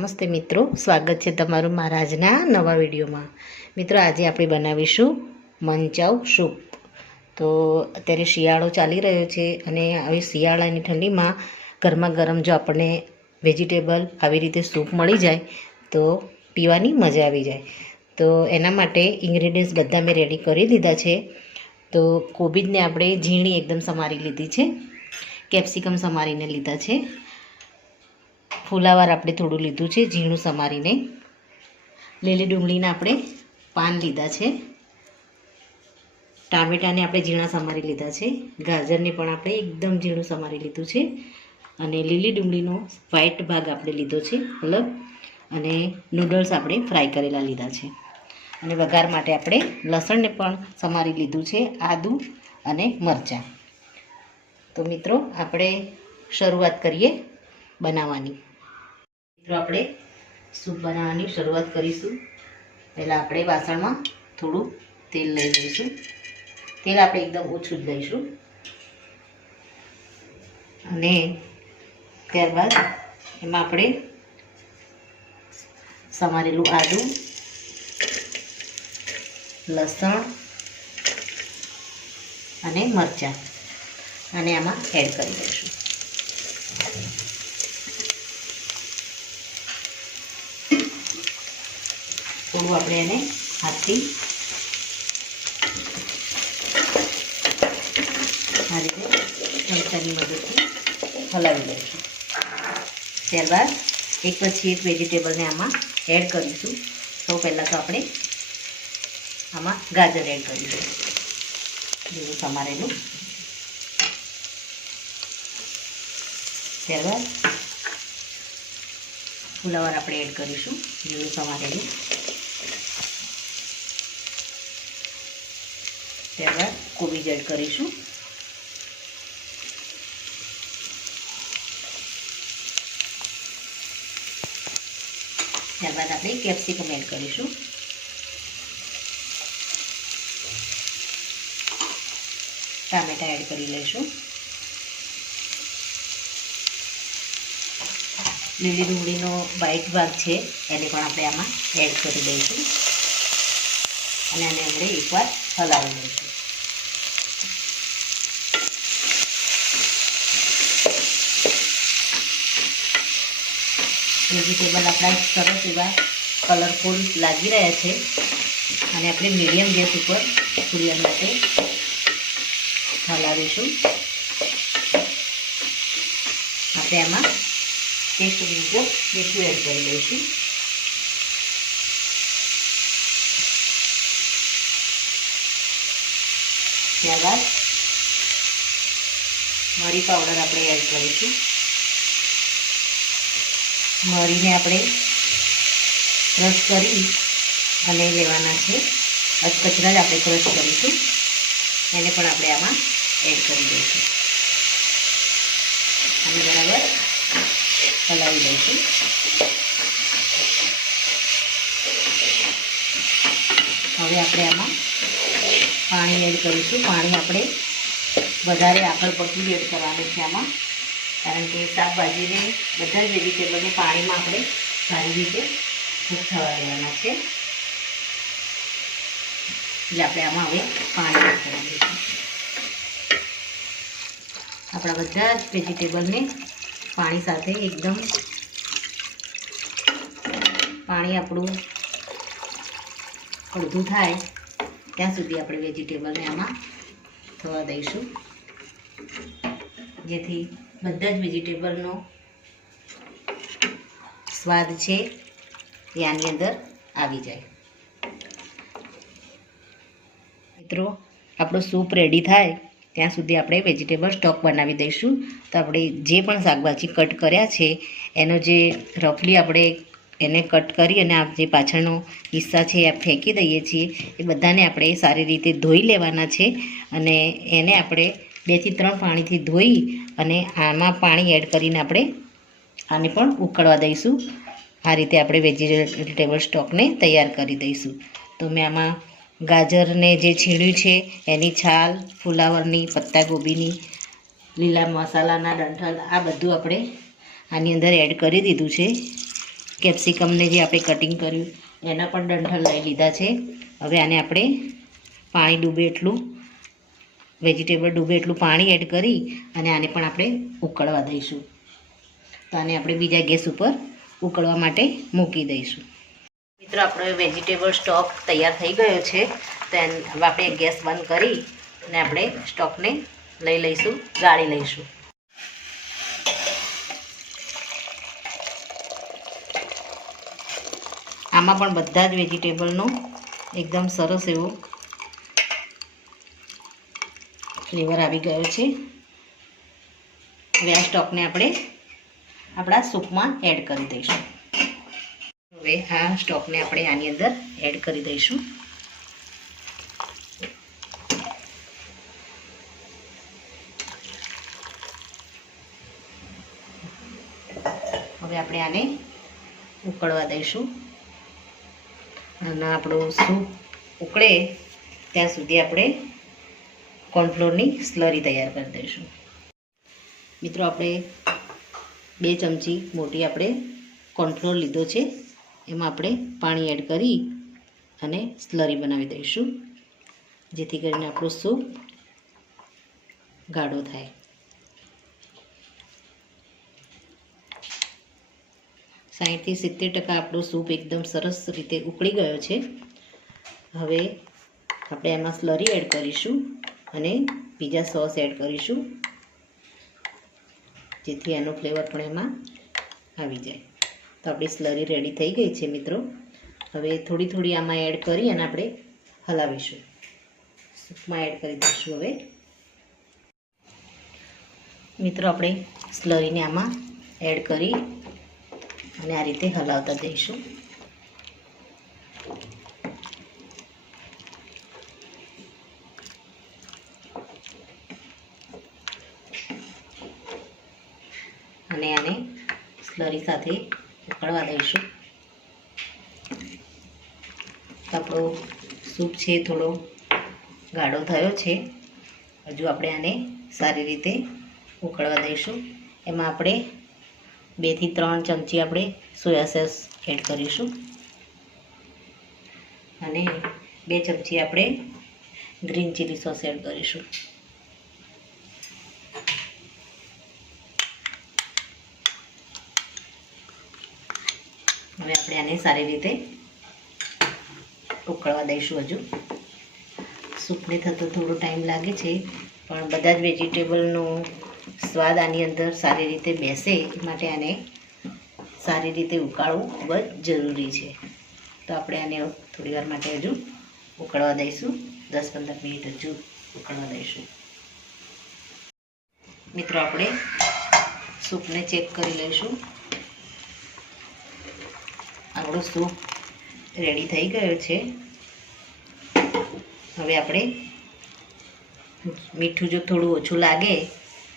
નમસ્તે મિત્રો, સ્વાગત છે તમારું મહારાજના નવા વિડીયોમાં. મિત્રો, આજે આપણે બનાવીશું મંચાવ સૂપ. તો અત્યારે શિયાળો ચાલી રહ્યો છે અને આવી શિયાળાની ઠંડીમાં ગરમા ગરમ જો આપણને વેજીટેબલ આવી રીતે સૂપ મળી જાય, તો પીવાની મજા આવી જાય. તો એના માટે ઇન્ગ્રીડિયન્ટ્સ બધા મેં રેડી કરી દીધા છે. તો કોબીજને આપણે ઝીણી એકદમ સમારી લીધી છે કેપ્સિકમ સમારીને લીધા છે. ફુલાવાર આપણે થોડું લીધું છે, ઝીણું સમારીને. લીલી ડુંગળીના આપણે પાન લીધા છે. ટામેટાને આપણે ઝીણા સમારી લીધા છે. ગાજરને પણ આપણે એકદમ ઝીણું સમારી લીધું છે. અને લીલી ડુંગળીનો વ્હાઈટ ભાગ આપણે લીધો છે મતલબ અને નૂડલ્સ આપણે ફ્રાય કરેલા લીધા છે. અને વઘાર માટે આપણે લસણને પણ સમારી લીધું છે, આદું અને મરચાં. તો મિત્રો, આપણે શરૂઆત કરીએ બનાવવાની. મિત્રો આપણે સૂપ બનાવવાની શરૂઆત કરીશું. પહેલાં આપણે વાસણમાં થોડું તેલ લઈ લઈશું. તેલ આપણે એકદમ ઓછું જ લઈશું. અને ત્યારબાદ એમાં આપણે સમારેલું આદું, લસણ અને મરચાં. અને આમાં એડ કરી દઈશું. થોડું આપણે એને હાથથી આ રીતે ચમચાની મદદથી હલાવી લઈશું. ત્યારબાદ એક પછી એક વેજીટેબલને આમાં એડ કરીશું. સૌ પહેલાં તો આપણે આમાં ગાજર એડ કરીશું. જેવું સમારેલું. ત્યારબાદ ફુલાવર આપણે એડ કરીશું. લીલું સમારેલું ત્યારબાદ કોબીજ એડ કરીશું. ત્યારબાદ આપણે કેપ્સિકમ એડ કરીશું. ટામેટા એડ કરી લઈશું. લીલી ડુંગળીનો વ્હાઈટ ભાગ છે, એને પણ આપણે આમાં એડ કરી દઈશું. અને આને આપણે એકવાર હલાવી લઈશું. વેજીટેબલ આપણા સરસ એવા કલરફુલ લાગી રહ્યા છે અને આપણે મીડિયમ ગેસ ઉપર થોડી માટે હલાવીશું. આપણે એમાં ટેસ્ટ મુજબ મીઠું એડ કરી દઈશું. ત્યારબાદ મરી પાવડર આપણે એડ કરીશું. મરીને આપણે ક્રશ કરી અને લેવાના છે. અધકચરા જ આપણે ક્રશ કરીશું. એને પણ આપણે આમાં એડ કરી દઈશું. અને બરાબર હલાવી દઈશું હવે આપણે આમાં પાણી એડ કરીશું. પાણી આપણે વધારે આગળ પડતું એડ કરવાનું છે આમાં. કારણ કે શાકભાજીને બધા જ વેજીટેબલને પાણીમાં આપણે સારી રીતે કૂક થવા દેવાના છે. એટલે આપણે આમાં હવે પાણી એડ દઈશું આપણા બધા જ વેજીટેબલને પાણી સાથે એકદમ પાણી આપણું અડધું થાય ત્યાં સુધી આપણે વેજીટેબલને આમાં થવા દઈશું. જેથી બધા જ વેજીટેબલનો સ્વાદ છે. એ આની અંદર આવી જાય. મિત્રો, આપણો સૂપ રેડી થાય, ત્યાં સુધી આપણે વેજીટેબલ સ્ટોક બનાવી દઈશું. તો આપણે જે પણ શાકભાજી કટ કર્યા છે, એનો જે રફલી આપણે એને કટ કરી અને આ જે પાછળનો હિસ્સા છે એ ફેંકી દઈએ છીએ, એ બધાને આપણે સારી રીતે ધોઈ લેવાના છે અને એને આપણે બેથી ત્રણ પાણીથી ધોઈ અને આમાં પાણી એડ કરીને આપણે આને પણ ઉકળવા દઈશું. આ રીતે આપણે વેજીટેબલ સ્ટોકને તૈયાર કરી દઈશું. તો મેં આમાં ગાજરને જે છીણ્યું છે, એની છાલ, ફુલાવરની, પત્તાગોબીની, લીલા મસાલાના ડંઠલ આ બધું આપણે આની અંદર એડ કરી દીધું છે. કેપ્સિકમને જે આપણે કટિંગ કર્યું, એના પણ ડંઠલ લઈ લીધા છે. હવે આને આપણે પાણી ડૂબે એટલું વેજીટેબલ ડૂબે એટલું પાણી એડ કરી અને આને પણ આપણે ઉકળવા દઈશું. તો આને આપણે બીજા ગેસ ઉપર ઉકળવા માટે મૂકી દઈશું. મિત્રો, આપણો વેજીટેબલ સ્ટોક તૈયાર થઈ ગયો છે. તો હવે આપણે ગેસ બંધ કરી અને આપણે સ્ટોકને લઈ લઈશું, ગાળી લઈશું. આમાં પણ બધા જ વેજીટેબલનો એકદમ સરસ એવો ફ્લેવર આવી ગયો છે. હવે આ સ્ટોકને આપણે આપણા સૂપમાં એડ કરી દઈશું. હવે આ સ્ટોકને આપણે આની અંદર એડ કરી દઈશું. હવે આપણે આને ઉકળવા દઈશું. અને આપણું સૂપ ઉકળે ત્યાં સુધી આપણે કોર્નફ્લોરની સ્લરી તૈયાર કરી દઈશું. મિત્રો, આપણે બે ચમચી મોટી આપણે કોર્નફ્લોર લીધો છે. એમાં આપણે પાણી એડ કરી અને સ્લરી બનાવી દઈશું, જેથી કરીને આપણો સૂપ ગાઢો થાય. સાહીઠથી સિત્તેર ટકા આપણો સૂપ એકદમ સરસ રીતે ઉકળી ગયો છે. હવે આપણે એમાં સ્લરી એડ કરીશું. અને બીજા સોસ એડ કરીશું. જેથી એનો ફ્લેવર પણ એમાં આવી જાય. તો આપણી સ્લરી રેડી થઈ ગઈ છે મિત્રો. હવે થોડી થોડી આમાં એડ કરી અને આપણે હલાવીશું. સૂપમાં એડ કરી દઈશું હવે. મિત્રો, આપણે સ્લરીને આમાં એડ કરી અને આ રીતે હલાવતા જઈશું. અને આને સ્લરી સાથે ઉકળવા દઈશું. આપણો સૂપ છે થોડો ગાઢો થયો છે. હજુ આપણે આને સારી રીતે ઉકળવા દઈશું. એમાં આપણે બેથી ત્રણ ચમચી આપણે સોયા સોસ એડ કરીશું. અને બે ચમચી આપણે ગ્રીન ચીલી સોસ એડ કરીશું. હવે આપણે આને સારી રીતે ઉકળવા દઈશું હજુ. સૂપને થતો થોડો ટાઈમ લાગે છે, પણ બધા જ વેજીટેબલનો સ્વાદ આની અંદર સારી રીતે બેસે માટે આને સારી રીતે ઉકાળવું ખૂબ જ જરૂરી છે. તો આપણે આને થોડી વાર માટે હજુ ઉકળવા દઈશું. દસ પંદર મિનિટ હજુ ઉકળવા દઈશું. મિત્રો, આપણે સૂપને ચેક કરી લઈશું. આપણો સૂપ રેડી થઈ ગયો છે. હવે આપણે મીઠું જો થોડું ઓછું લાગે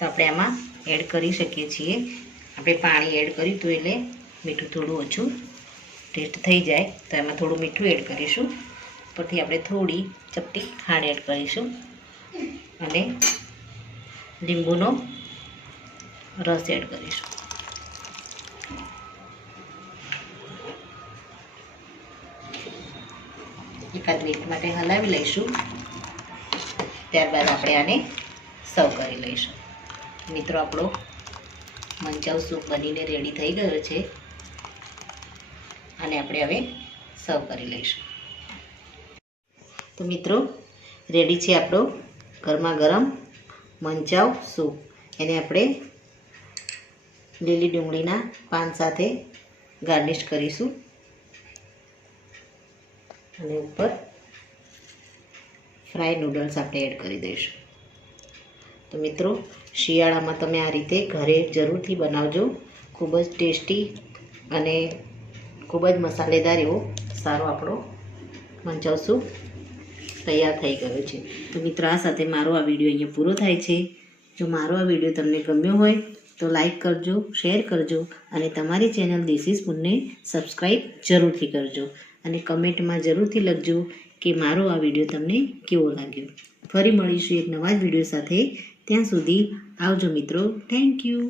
તો આપણે આમાં એડ કરી શકીએ છીએ. આપણે પાણી એડ કર્યું હતું એટલે મીઠું થોડું ઓછું ટેસ્ટ થઈ જાય. તો એમાં થોડું મીઠું એડ કરીશું. ઉપરથી આપણે થોડી ચપટી ખાંડ એડ કરીશું. અને લીંબુનો રસ એડ કરીશું. એકાદ મિનિટ માટે હલાવી લઈશું. ત્યારબાદ આપણે આને સર્વ કરી લઈશું. મિત્રો, આપણો મંચાવ સૂપ બનીને રેડી થઈ ગયો છે. અને આપણે હવે સર્વ કરી લઈશું. તો મિત્રો રેડી છે આપણો ગરમા ગરમ મંચાવ સૂપ એને આપણે લીલી ડુંગળીના પાન સાથે ગાર્નિશ કરીશું. અને ઉપર ફ્રાય નૂડલ્સ આપણે એડ કરી દઈશું. તો મિત્રો, શિયાળામાં તમે આ રીતે ઘરે જરૂરથી બનાવજો. ખૂબ જ ટેસ્ટી અને ખૂબ જ મસાલેદાર એવો સારો આપણો મંચાવ સૂપ તૈયાર થઈ ગયો છે. તો મિત્રો, આ સાથે મારો આ વીડિયો અહીંયા પૂરો થાય છે. જો મારો આ વીડિયો તમને ગમ્યો હોય, તો લાઈક કરજો, શેર કરજો અને તમારી ચેનલ દિસ ઇઝ પુનને સબસ્ક્રાઈબ જરૂરથી કરજો. અને કમેન્ટમાં જરૂરથી લખજો કે મારો આ વીડિયો તમને કેવો લાગ્યો. ફરી મળીશું એક નવા જ વીડિયો સાથે. ત્યાં સુધી આવજો મિત્રો. Thank you